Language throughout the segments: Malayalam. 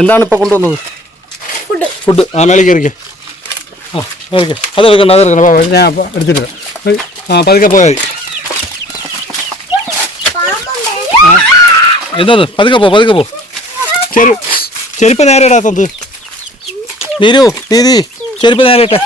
എന്താണ് ഇപ്പോൾ കൊണ്ടുവന്നത്? ഫുഡ്. ആ മേളിൽ കയറിക്കേ. ആ കയറിക്കേ. അതെടുക്കണം. ഞാൻ എടുത്തിട്ട് പതുക്കെ പോയാൽ മതി. എന്തോന്ന്? പതുക്കെ പോ. ചെരുപ്പ് നേരെ ഇടാത്തത്. നീതി ചെരുപ്പ് നേരെ ഇട്ടെ.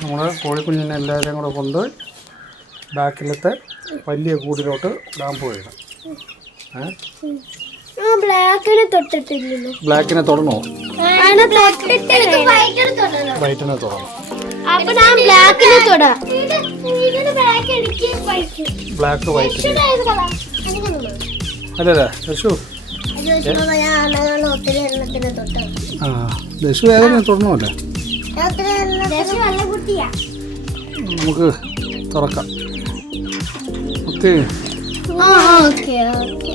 നമ്മൾ കോഴിക്കുഞ്ഞിനെ എല്ലാവരെയും കൂടെ കൊണ്ട് ബാക്കിലത്തെ വലിയ കൂടിലോട്ട് ഇടാൻ പോവുകയാണ്. ബ്ലാക്കിനെ തൊടണോ? വൈറ്റിനെ തൊടണം. ബ്ലാക്ക് വൈറ്റ് അല്ലല്ലേ ദശു? ദശു ഏതെങ്കിലും തൊടണമല്ലേ? നമുക്ക് തുറക്കാം. ഓക്കെ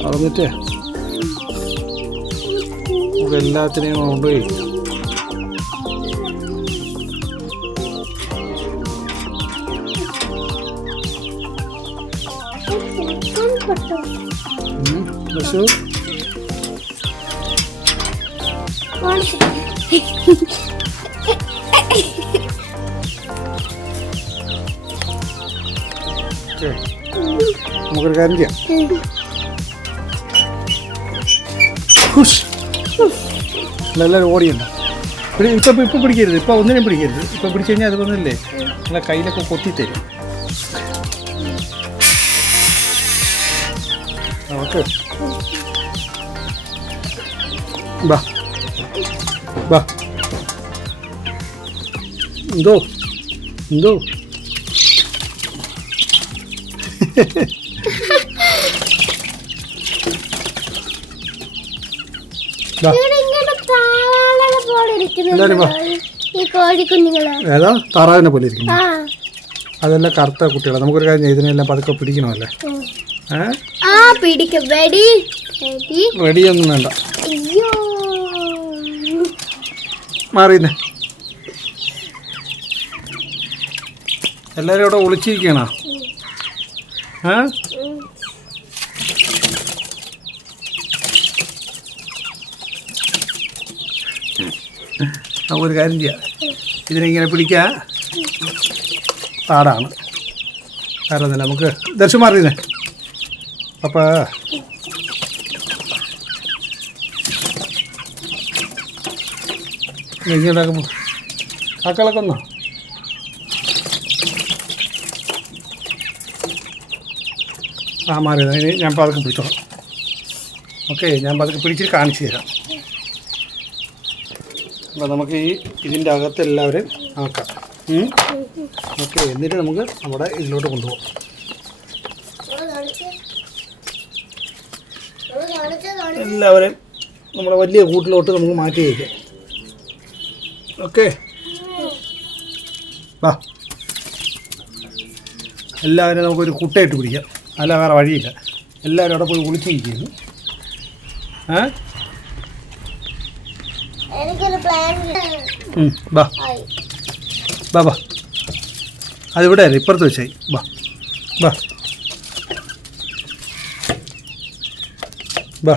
തുറന്നിട്ടേ നമുക്ക് എല്ലാത്തിനെയും കൊണ്ടുപോയി ദശു നമുക്കൊരു കാര്യം ചെയ്യാം. എല്ലാവരും ഓടിയുണ്ട്. ഇപ്പം പിടിക്കരുത്. ഇപ്പം ഒന്നിനും പിടിക്കരുത്. ഇപ്പം പിടിച്ചു കഴിഞ്ഞാൽ അത് വന്നില്ലേ നിങ്ങളെ കയ്യിലൊക്കെ കൊത്തിത്തരും. ഓക്കെ ബാ എന്തോ ഏതാ താറാവിനെ പോലെ ഇരിക്കുന്നു. അതെല്ലാം കറുത്ത കുട്ടികളാണ്. നമുക്കൊരു കാര്യം ഇതിനെല്ലാം പതുക്കെ പിടിക്കണമല്ലേ? റെഡിയൊന്നും വേണ്ട. മാറിയുന്നേ എല്ലാവരും ഇവിടെ ഒളിച്ചിരിക്കണോ? നമുക്കൊരു കാര്യം ചെയ്യാം. ഇതിനെങ്ങനെ പിടിക്കാൻ പാടാണ്. വേറെ ഒന്നുമില്ല. നമുക്ക് ദർശനം മാറിയുന്നേ അപ്പം ഇങ്ങോട്ടാക്കുമ്പോൾ കാക്കളൊക്കെ ഒന്നോ മാറിയത്. അതിന് ഞാൻ പതുക്കെ പിടിച്ചോളാം. ഓക്കെ ഞാൻ പതുക്കെ പിടിച്ചിട്ട് കാണിച്ചു തരാം. അപ്പോൾ നമുക്ക് ഇതിൻ്റെ അകത്ത് എല്ലാവരും ആക്കാം. ഓക്കെ എന്നിട്ട് നമുക്ക് നമ്മുടെ ഇതിലോട്ട് കൊണ്ടുപോകാം. എല്ലാവരും നമ്മുടെ വലിയ കൂട്ടിലോട്ട് നമുക്ക് മാറ്റി വയ്ക്കാം. ഓക്കെ വാ എല്ലാവരും നമുക്കൊരു കുട്ടയിട്ട് പിടിക്കാം. അല്ല വേറെ വഴിയില്ല. എല്ലാവരും അവിടെ പോയി കുളിച്ചിരിക്കുന്നു. ബാ അതിവിടെ അല്ലേ ഇപ്പുറത്ത് വെച്ചായി. ബാ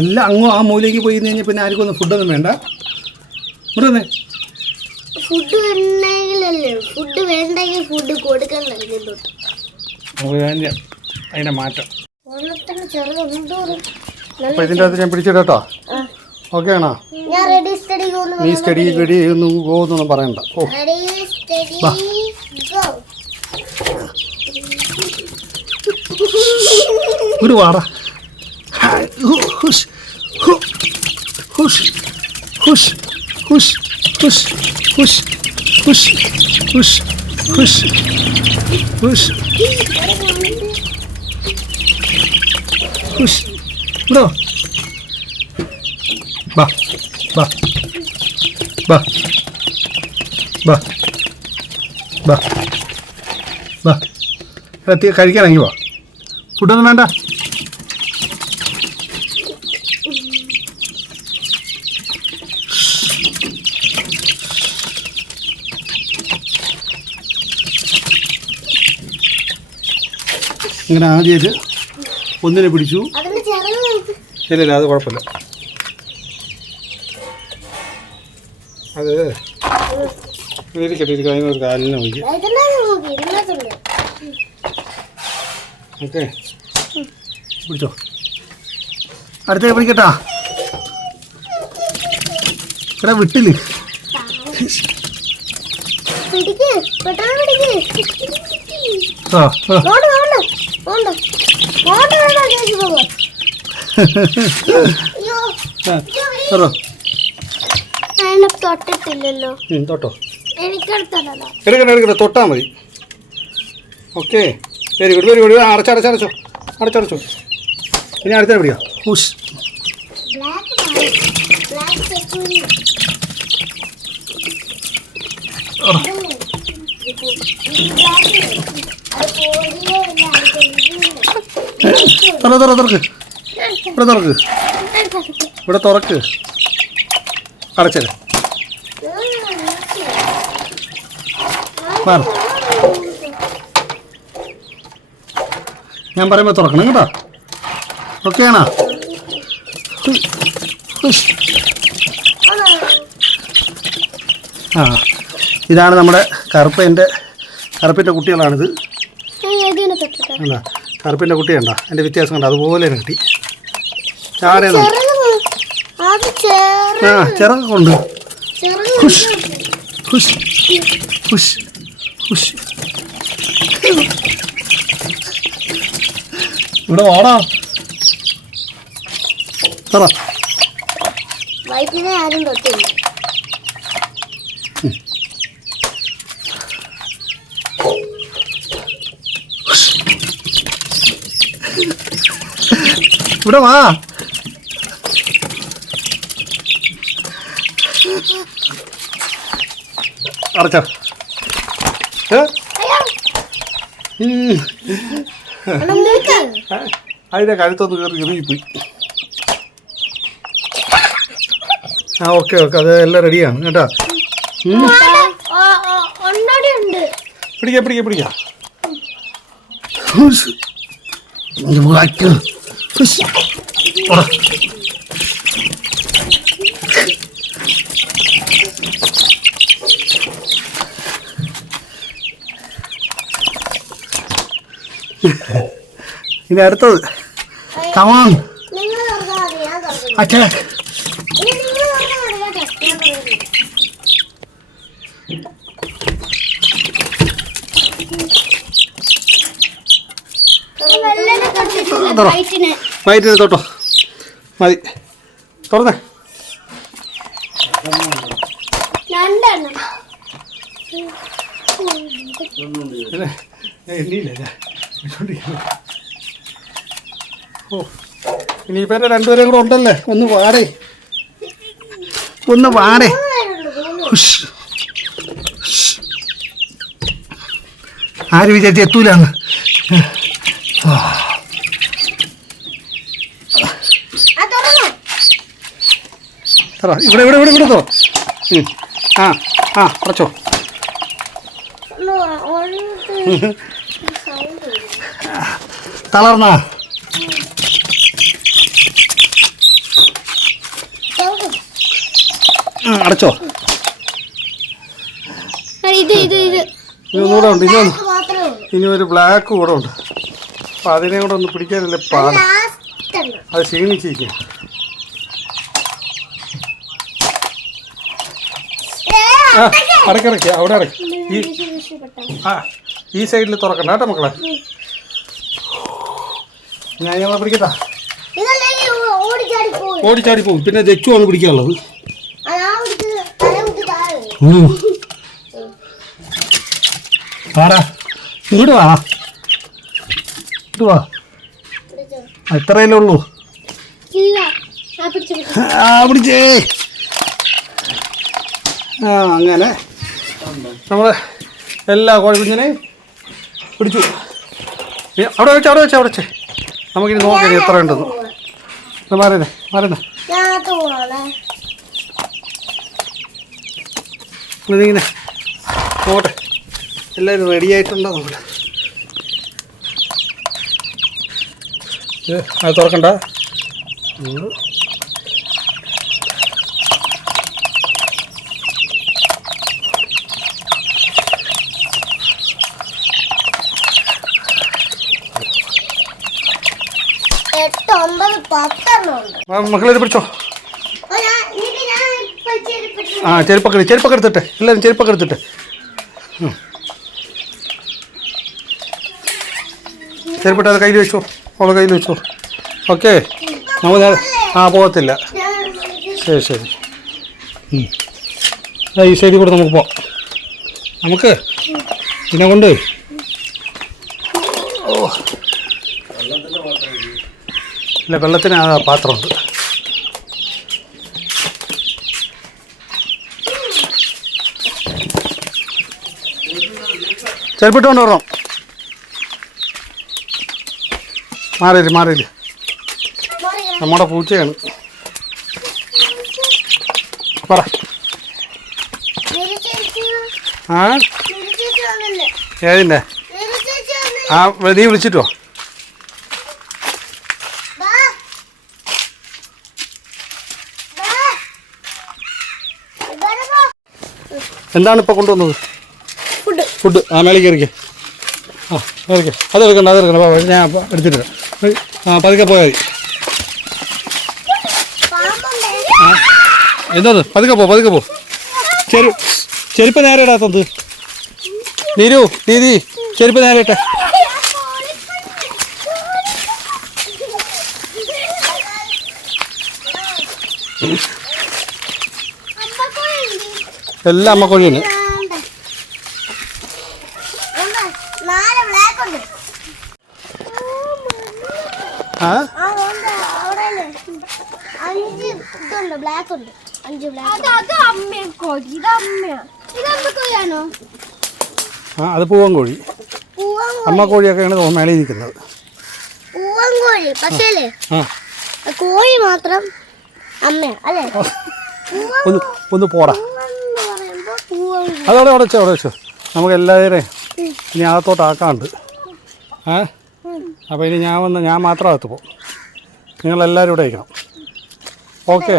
എല്ലാം അങ്ങോ ആ മൂലയ്ക്ക് പോയി കഴിഞ്ഞാൽ പിന്നെ ആർക്കും ഒന്നും ഫുഡൊന്നും വേണ്ട. ഇവിടെ ഫുഡ് വേണ്ടെങ്കിൽ ഫുഡ് കൊടുക്കാൻ അതിനെ മാറ്റം. അപ്പോൾ ഇതിൻ്റെ അകത്ത് ഞാൻ പിടിച്ചിട്ടോ. ഓക്കെ ആണോ? നീ സ്റ്റഡി പോകുന്നൊന്നും പറയണ്ട. ഓ ഒരു വാടാ. ബാ ബാ ബാ ബാ ബാ ബാ കഴിക്കാനെങ്കിൽ വാ. ഫുഡൊന്നും വേണ്ട. ഇങ്ങനെ ആദ്യമായിട്ട് ഒന്നിനെ പിടിച്ചു. ഇല്ല അത് കുഴപ്പമില്ല. അത് ഇരിക്കട്ടെ അതിനൊരു കാലിനെ നോക്കി. ഓക്കെ പിടിച്ചോ. അടുത്തേക്ക് പിടിക്കട്ടാ. ഇവിടെ വിട്ടില്. ആ തൊട്ടിട്ടില്ലല്ലോ. തൊട്ടോ. എനിക്കെടുത്തല്ലോ. എടുക്കട്ടെ തൊട്ടാൽ മതി. Okay very good very good. അടച്ചോ. ഇനി അടുത്ത പിടിക്കാം. ഹുഷ്. ഇവിടെ തുറക്ക്. അടച്ചേ മാറും. ഞാൻ പറയുമ്പോൾ തുറക്കണം കേട്ടോ. ഓക്കെ ആണോ? ആ ഇതാണ് നമ്മുടെ കറുപ്പിൻ്റെ കുട്ടികളാണിത്. അല്ല കറുപ്പിൻ്റെ കുട്ടി കണ്ടോ? എൻ്റെ വ്യത്യാസം കണ്ടോ? അതുപോലെ തന്നെ കിട്ടി. ആരേതാ? ആ ചിറക് കൊണ്ട്. Hush hush hush hush. ഇവിടെ വാടാ. പറ. വൈറ്റിനെ ആരും തൊട്ടില്ല. ഇവിടെ വാ. അടച്ചോ. അതിൻ്റെ കഴുത്തൊന്ന് കയറി ഇറങ്ങിപ്പോയി. ആ ഓക്കെ അത് എല്ലാം റെഡിയാണ് കേട്ടോ. പിടിക്കാം. ഇനി അടുത്തത്. Come on attack. വയറ്റിന് തൊട്ടോ മതി. തുറന്നേ. ഓ ഇനിയിപ്പോ രണ്ടുപേരും കൂടെ ഉണ്ടല്ലേ. ഒന്ന് വാടേ. ആര് വിചാരിച്ച് എത്തൂലാന്ന്. ഇവിടെ തോ. അടച്ചോ. തളർന്നാ. അടച്ചോ. ഇതൊന്നുകൂടെ ഉണ്ട്. ഇനി ഒരു ബ്ലാക്ക് കൂടെ ഉണ്ട്. അപ്പം അതിനെ കൂടെ ഒന്ന് പിടിക്കാനല്ലേ പാട്. അത് ക്ഷീണിച്ചിരിക്കും. അടക്കിറക്കി അവിടെ ഇറക്കി. ഈ സൈഡിൽ തുറക്കണ്ട കേട്ടോ മക്കളെ. ഞാൻ ഞങ്ങളെ പിടിക്കട്ടാ. ഓടിച്ചാടി പോകും. പിന്നെ ജച്ചു ആണ് പിടിക്കാനുള്ളത്. ആടാ ഇങ്ങോട്ട് വാ. എത്രയല്ലേ ഉള്ളൂ? പിടിച്ചേ. അങ്ങനെ നമ്മൾ എല്ലാ കോഴിക്കുഞ്ഞിനെയും പിടിച്ചു. അവിടെ വെച്ചേ നമുക്കിനി നോക്കാം എത്ര ഉണ്ടെന്ന്. മാറുന്നേ ഇതിങ്ങനെ നോട്ടെ എല്ലാവരും റെഡിയായിട്ടുണ്ടോ നോക്കട്ടെ. അത് തുറക്കണ്ട. മക്കളെ പിടിച്ചോ. ചെരുപ്പൊക്കെ എടുത്തിട്ടെ എല്ലാവരും ചെരുപ്പൊക്കെ എടുത്തിട്ടെ. ചെരുപ്പിട്ട് അത് കയ്യിൽ വെച്ചോ, അവളെ കയ്യിൽ വെച്ചോ. ഓക്കെ നമുക്ക് പോകത്തില്ല. ശരി ഈ സൈഡിൽ കൂടെ നമുക്ക് പോവാം. നമുക്ക് ഇതിനെ കൊണ്ട് ഇല്ല വെള്ളത്തിന് ആ പാത്രമുണ്ട്. ചെരുപ്പിട്ടുകൊണ്ട് വരണം. മാറിയില്ല നമ്മുടെ പൂച്ചയാണ്. പറ. ഏതിൻ്റെ നീ വിളിച്ചിട്ടോ? എന്താണ് ഇപ്പോൾ കൊണ്ടുവന്നത്? ഫുഡ്. മേളിൽ കയറിക്കേ. അത് എടുക്കണ്ട ഞാൻ എടുത്തിട്ട് പതുക്കെ പോയാൽ മതി. എന്തോന്ന് പതുക്കെ പോ. ചെരുപ്പ് നേരെ ഇടാത്തത്. നീതി ചെരുപ്പ് നേരെ ഇട്ടെ. എല്ലാം അമ്മക്കോഴിയാണ്. അത് പൂവൻ കോഴി. അമ്മ കോഴിയൊക്കെയാണ് മേളിൽ നിൽക്കുന്നത്. പൂവൻ കോഴി പക്ഷേ കോഴി മാത്രം അമ്മ അല്ലേ? ഒന്ന് പോടാ. അതവിടെ വെച്ചോ. നമുക്ക് എല്ലാവരെയും ഇനി അകത്തോട്ടാക്കാണ്ട്. അപ്പോൾ ഇനി ഞാൻ മാത്രം അകത്ത് പോകും. നിങ്ങളെല്ലാവരും ഇവിടെ വയ്ക്കണം. ഓക്കെ.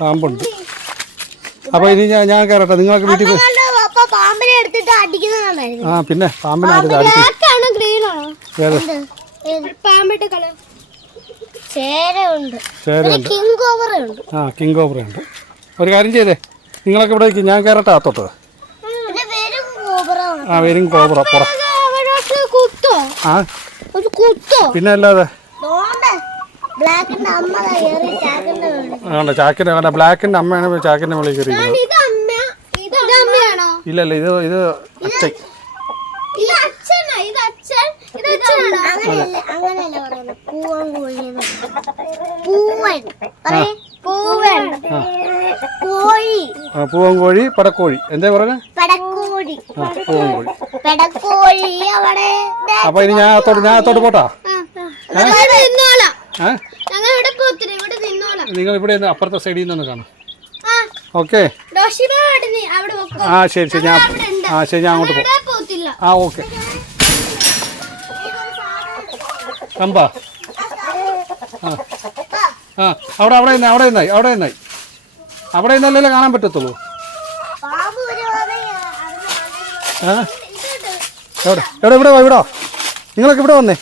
പാമ്പുണ്ട്. അപ്പോൾ ഇനി ഞാൻ കയറട്ടെ. നിങ്ങൾക്ക് വീട്ടിൽ പോയി. പിന്നെ പാമ്പിനെ കിങ് കോബ്രയുണ്ട്. ഒരു കാര്യം ചെയ്തേ, നിങ്ങളൊക്കെ ഇവിടെ വയ്ക്കും. ഞാൻ കയറട്ടെ അകത്തോട്ട്. വെരും കോബ്ര പുറ. പിന്നെ അല്ലാതെ ചാക്കിന്റെ ബ്ലാക്കിന്റെ അമ്മയാണ് ചാക്കിന്റെ മുകളിൽ കയറിയിരിക്കുന്നത്. ഇല്ലല്ല ഇത് അച്ഛൻ. പൂവൻ കോഴി പടക്കോഴി എന്താ പറഞ്ഞ? പൂവൻ കോഴി. അപ്പൊ ഇനി ഞാൻ അകത്തോട്ട് പോട്ടാ. നിങ്ങൾ ഇവിടെ അപ്പുറത്തെ സൈഡിൽ നിന്ന് കാണാം. ഓക്കെ. ശരി ഞാൻ അങ്ങോട്ട് പോകും. ഓക്കെ. കമ്പാ അവിടെ നിന്നല്ലേ കാണാൻ പറ്റത്തുള്ളൂ. ഇവിടെ നിങ്ങളൊക്കെ ഇവിടെ വന്നേ.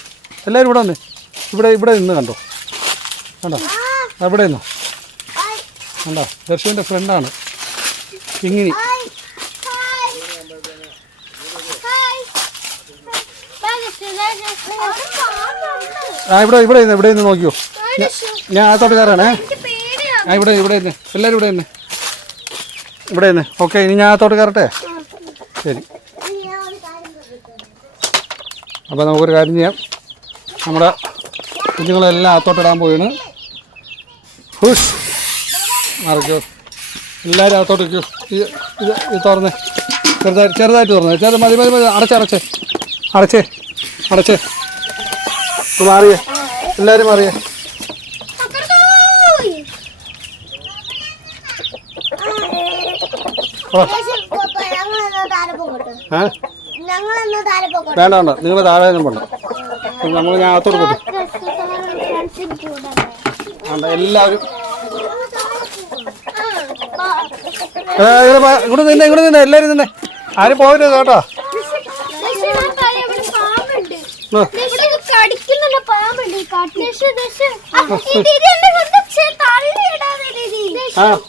എല്ലാവരും ഇവിടെ വന്നേ. ഇവിടെ നിന്ന് കണ്ടോ ഇവിടെ നിന്നോ. കണ്ടോ ദർശുവിൻ്റെ ഫ്രണ്ടാണ് ഇങ്ങിനി. ഇവിടെ നിന്ന് നോക്കിയോ. ഞാൻ അകത്തോട്ട് കയറാണേ. ഇവിടെ നിന്ന് എല്ലാവരും ഇവിടെ നിന്ന്. ഓക്കെ ഇനി ഞാൻ അകത്തോട്ട് കയറട്ടെ. ശരി. അപ്പോൾ നമുക്കൊരു കാര്യം ചെയ്യാം. നമ്മുടെ കുഞ്ഞുങ്ങളെല്ലാം അകത്തോട്ടിടാൻ പോയിണ്. ഹുഷ് മറിക്കോ, എല്ലാവരും അകത്തോട്ട് വയ്ക്കൂ. ഇത് തുറന്നേ, ചെറുതായിട്ട് തുറന്നേ. മതി മതി മതി. അടച്ചേ. മാറിയേ, എല്ലാവരും മാറിയേ. വേണ്ട നിങ്ങൾ താഴെ വേണ്ട. നമ്മൾ ഞാൻ അകത്തോട്ട് പോട്ടെ. എല്ലാവരും ഇങ്ങോട്ട് നിന്നെ എല്ലാവരും നിന്നെ. ആരും പോകരുത് കേട്ടോ.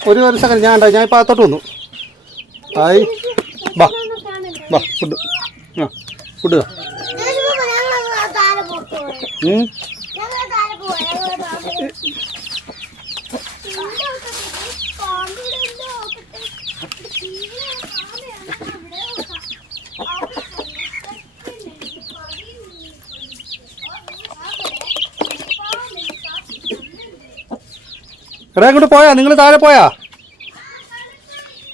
ഒരു സെക്കൻഡ് ഞാൻ ഇപ്പം അകത്തോട്ട് വന്നു. ആയി ബാ ഫുഡ് ഫുഡ് എടാ ഇങ്ങോട്ട് പോയാ, നിങ്ങൾ താഴെ പോയാ?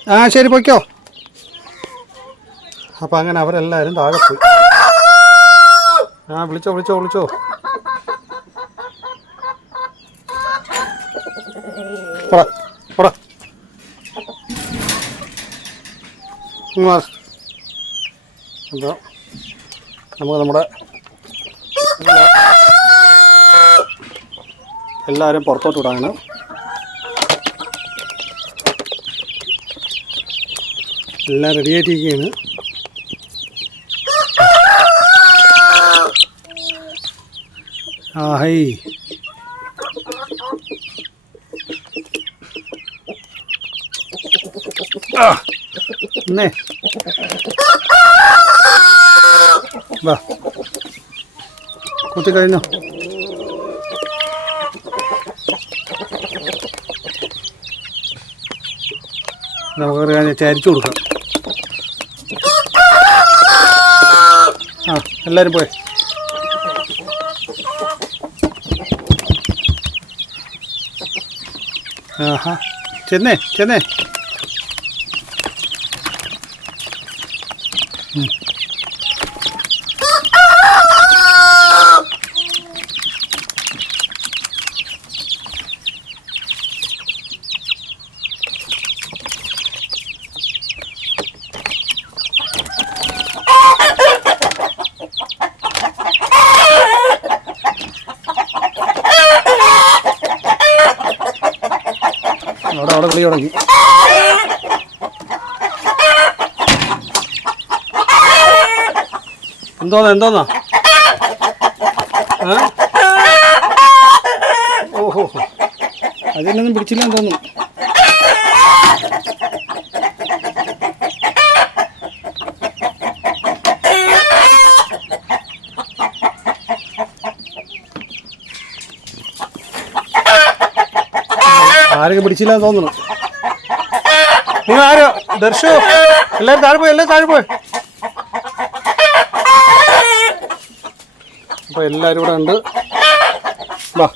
ആ ശരി പോയിക്കോ. അപ്പം അങ്ങനെ അവരെല്ലാവരും താഴെ പോയി. ആ വിളിച്ചോ. പോടാ അപ്പോൾ നമുക്ക് നമ്മുടെ എല്ലാവരും പുറത്തോട്ട് വിടാണ്. എല്ലാം റെഡിയായിട്ടിരിക്കുകയാണ്. ഹൈ എന്നേ വാ കുത്തി കഴിഞ്ഞോ? നമുക്ക് ചരിച്ചു കൊടുക്കാം. ആ എല്ലാവരും പോയി. ആഹാ ചെന്നേ അവിടെ വിളി തുടങ്ങി. എന്തോന്നാ ഓഹോ അതിനൊന്നും പിടിച്ചില്ലെന്ന് തോന്നുന്നു. ആരൊക്കെ പിടിച്ചില്ലെന്ന് തോന്നുന്നു. നിങ്ങൾ ആരോ ദർശു എല്ലാവരും താഴെ പോയി. അപ്പോൾ എല്ലാവരും ഇവിടെ ഉണ്ട്. വാ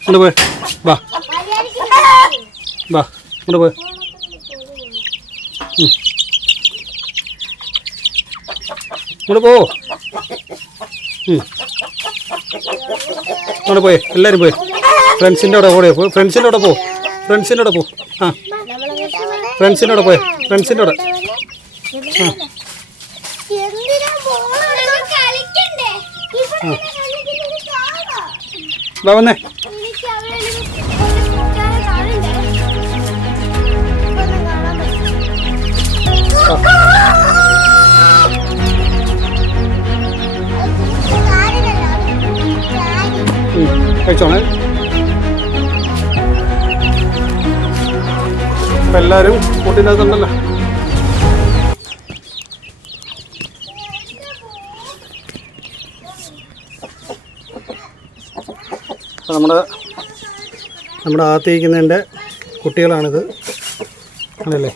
ഇങ്ങോട്ട് പോയി. വാ ഇങ്ങോട്ട് പോയി. ഇങ്ങോട്ട് പോയി. എല്ലാവരും പോയി. ഫ്രണ്ട്സിൻ്റെ കൂടെ പോ. ആ ഫ്രണ്ട്സിൻ്റെ കൂടെ പോയി. വന്നേ. കഴിച്ചോണേ. അപ്പം എല്ലാവരും കൂട്ടിൻ്റെ അകത്തുണ്ടല്ലോ. അപ്പം നമ്മുടെ അകത്തിരിക്കുന്നതിൻ്റെ കുട്ടികളാണിത് ആണല്ലേ.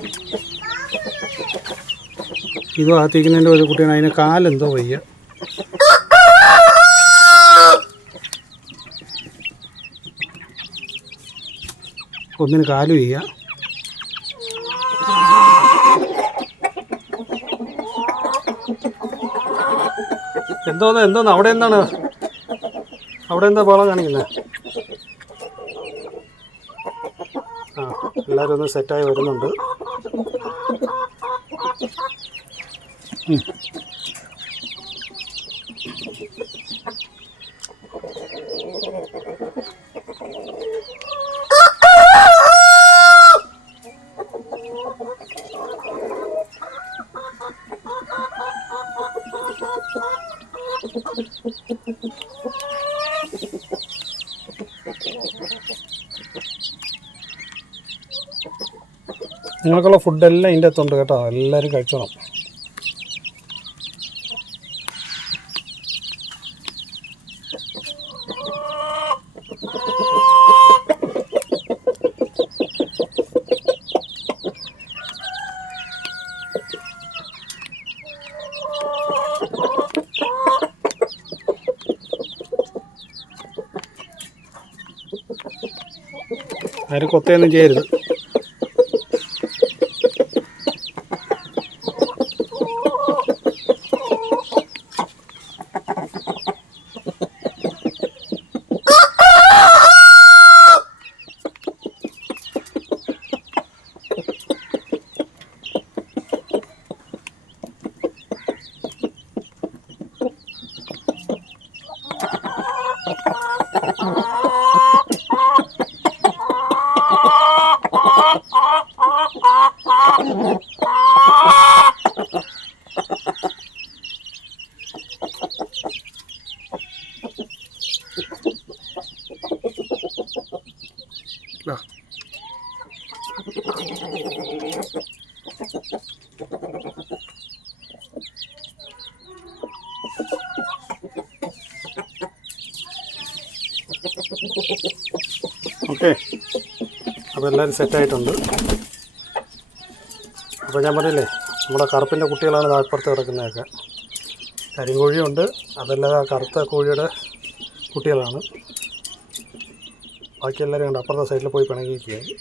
ഇതും അകത്തിരിക്കുന്നതിൻ്റെ ഒരു കുട്ടിയാണ്. അതിന് കാലെന്തോ വയ്യ. ഒന്നിന് കാലും ചെയ്യുക. എന്തോന്ന് അവിടെ എന്താണ്, അവിടെ എന്താ ബഹളം കാണിക്കുന്നത്? ആ, എല്ലാവരും ഒന്ന് സെറ്റായി വരുന്നുണ്ട്. നിങ്ങൾക്കുള്ള ഫുഡെല്ലാം ഇതിൻ്റെ അകത്തുണ്ട് കേട്ടോ, എല്ലാവരും കഴിച്ചോണം. ആരും കൊത്തയൊന്നും ചെയ്യരുത്. ഓക്കെ, അപ്പോൾ എല്ലാവരും സെറ്റായിട്ടുണ്ട്. അപ്പോൾ ഞാൻ പറഞ്ഞില്ലേ, നമ്മുടെ കറുപ്പിൻ്റെ കുട്ടികളാണ് താഴ്പ്പുറത്ത് കിടക്കുന്നതൊക്കെ. കരിങ്കോഴിയുണ്ട്, അതല്ലാതെ കറുത്ത കോഴിയുടെ കുട്ടികളാണ്. ബാക്കി എല്ലാവരും ഉണ്ട് അപ്പുറത്തെ സൈഡിൽ പോയി പിണങ്ങിയിരിക്കുകയായി.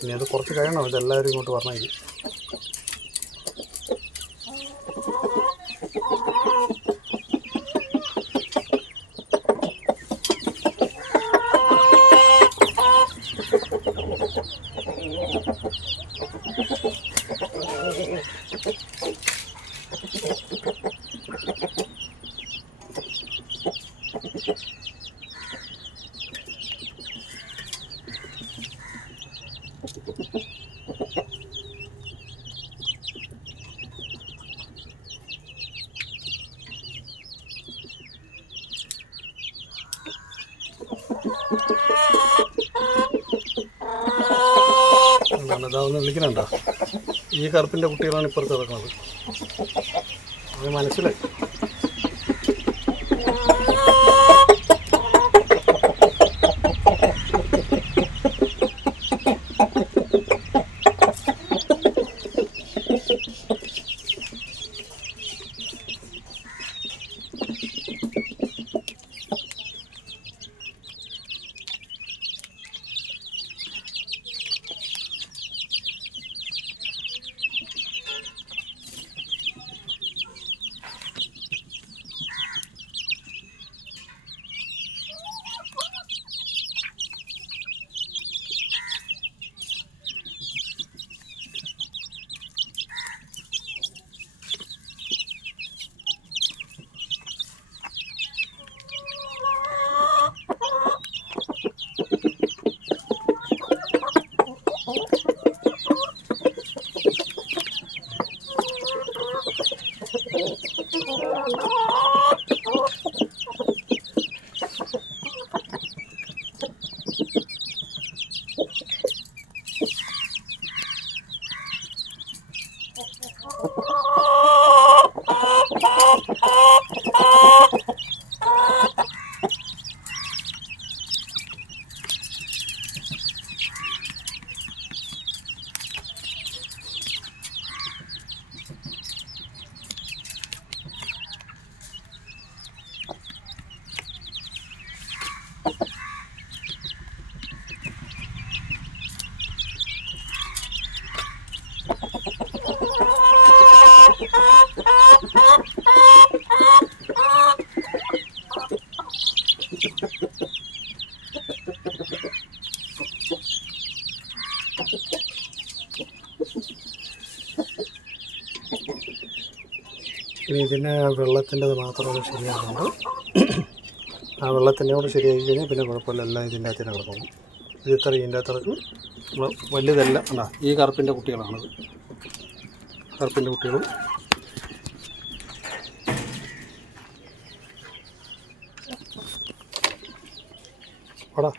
ഇനി അത് കുറച്ച് കഴിയണം ഇതെല്ലാവരും ഇങ്ങോട്ട് പറഞ്ഞേക്കും. ഇതാവുന്ന വിളിക്കുന്നുണ്ടോ? ഈ കറുപ്പിൻ്റെ കുട്ടികളാണ് ഇപ്പുറത്ത് കിടക്കുന്നത്. അത് മനസ്സിലായി. ഇനി ഇതിന് വെള്ളത്തിൻ്റെത് മാത്രമാണ് ശരിയാകുന്നുണ്ട്. ആ വെള്ളത്തിൻ്റെ കൂടെ ശരിയാക്കി കഴിഞ്ഞാൽ പിന്നെ കുഴപ്പമില്ല, എല്ലാം ഇതിൻ്റെ അകത്തിന് കിടക്കും. ഇത് ഇത്ര ഇതിൻ്റെ അകത്തിറക്കും. നമ്മൾ വലുതല്ല അല്ല, ഈ കറുപ്പിൻ്റെ കുട്ടികളാണത്. കറുപ്പിൻ്റെ കുട്ടികളും അവിടെ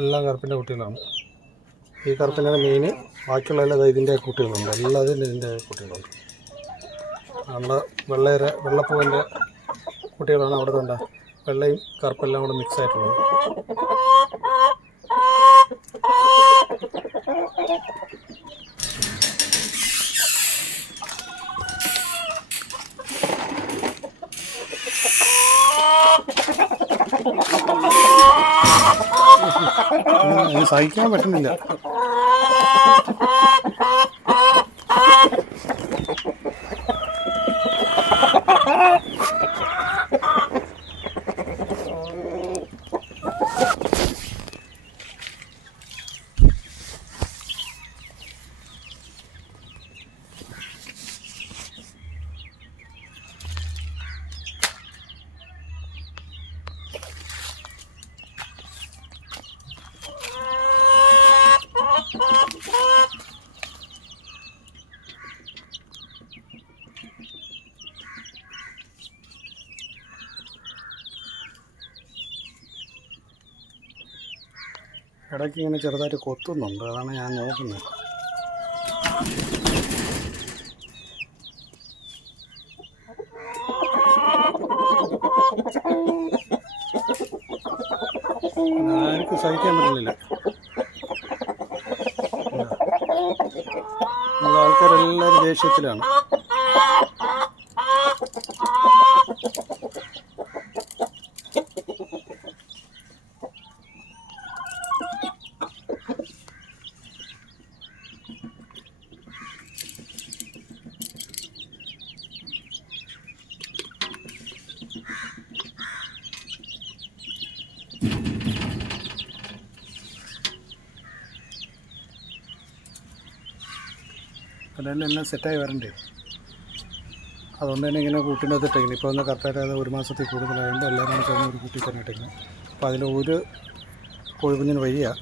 എല്ലാം കറുപ്പിൻ്റെ കുട്ടികളാണ്. ഈ കറുപ്പിൻ്റെ മെയിൻ. ബാക്കിയുള്ള എല്ലാം ഇതിൻ്റെ കുട്ടികളുണ്ട്. എല്ലാത്തിനും ഇതിൻ്റെ കുട്ടികളുണ്ട്. നമ്മുടെ വെള്ളപ്പൂവിൻ്റെ കുട്ടികളാണ് അവിടെ കണ്ട. വെള്ളയും കറുപ്പെല്ലാം കൂടെ മിക്സ് ആയിട്ടുള്ളത്. സഹിക്കാൻ പറ്റുന്നില്ല. ഇടയ്ക്ക് ഇങ്ങനെ ചെറുതായിട്ട് കൊത്തുന്നുണ്ട്, അതാണ് ഞാൻ നോക്കുന്നത്. ആർക്കും സഹിക്കാൻ പറ്റുന്നില്ല. നമ്മുടെ ആൾക്കാരെല്ലാവരും ദേഷ്യത്തിലാണ്. അതെല്ലാം എല്ലാം സെറ്റായി വരണ്ടേ. അതുകൊണ്ട് തന്നെ ഇങ്ങനെ കൂട്ടിനകത്ത് ഇട്ടേക്കണം. ഇപ്പോൾ ഒന്ന് കറക്റ്റായിട്ട് അത് 1 മാസത്തിൽ കൂടുതലായതുകൊണ്ട് എല്ലാവരും ചേർന്ന് ഒരു കൂട്ടി തന്നെ ഇട്ടേക്കണം. അപ്പോൾ അതിൽ ഒരു കോഴിക്കുഞ്ഞിന് വഴിയാണ്.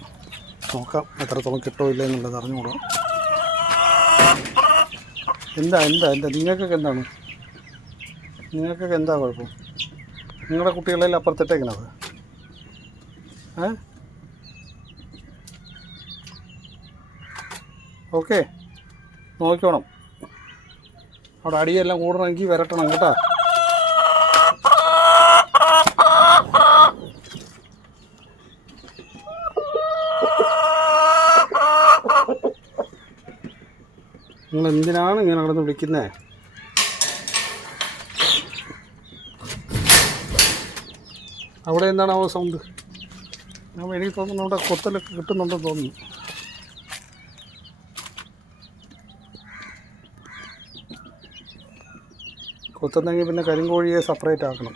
നോക്കാം എത്രത്തോളം കിട്ടോ ഇല്ല എന്നുള്ളത് അറിഞ്ഞുകൂടാ. എന്താ നിങ്ങൾക്കൊക്കെ എന്താണ്? നിങ്ങൾക്കൊക്കെ എന്താ കുഴപ്പം? നിങ്ങളുടെ കുട്ടികളെല്ലാം അപ്പുറത്തിട്ടേക്കണത് ഓക്കെ, നോക്കണം. അവിടെ അടിയെല്ലാം കൂടണമെങ്കിൽ വരട്ടണം കേട്ടോ. നിങ്ങൾ എന്തിനാണ് ഇങ്ങനെ കിടന്ന് വിളിക്കുന്നത്? അവിടെ എന്താണ് ആ സൗണ്ട്? എനിക്ക് തോന്നുന്നു അവിടെ കൊത്തലൊക്കെ കിട്ടുന്നുണ്ടെന്ന് തോന്നുന്നു. കൊത്തുന്നെങ്കിൽ പിന്നെ കരിങ്കോഴിയെ സെപ്പറേറ്റ് ആക്കണം.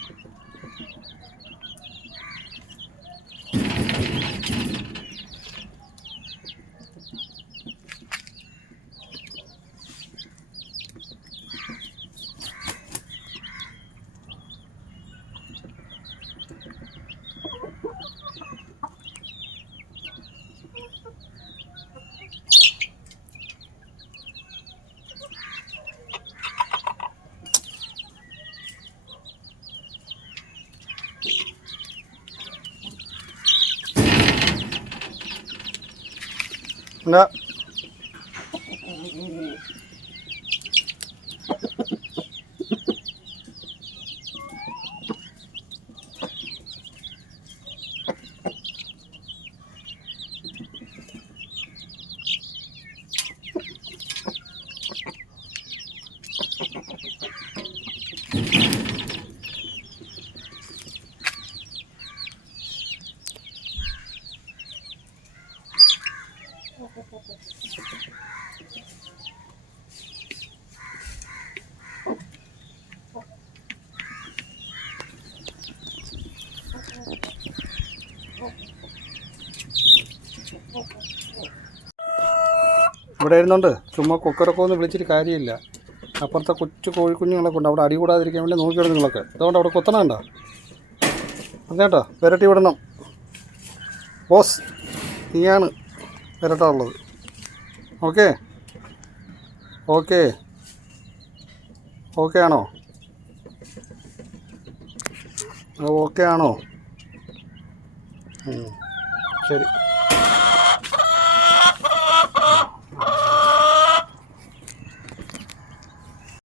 എന്താ ഇവിടെ ഇരുന്നുണ്ട് ചുമ്മാ കൊക്കരൊക്കെ ഒന്ന് വിളിച്ചിട്ട് കാര്യമില്ല. അപ്പുറത്തെ കൊച്ചു കോഴിക്കുഞ്ഞുങ്ങളൊക്കെ ഉണ്ട്, അവിടെ അടി കൂടാതിരിക്കാൻ വേണ്ടി നോക്കിയാണ് നിങ്ങളൊക്കെ. അതുകൊണ്ട് അവിടെ കൊത്തണണ്ട അതേട്ടോ, വിരട്ടി വിടണം. ബോസ് നീയാണ് വിരട്ടാനുള്ളത്. ഓക്കെ ഓക്കെ ഓക്കെ ആണോ? ഓക്കെ ആണോ? ശരി.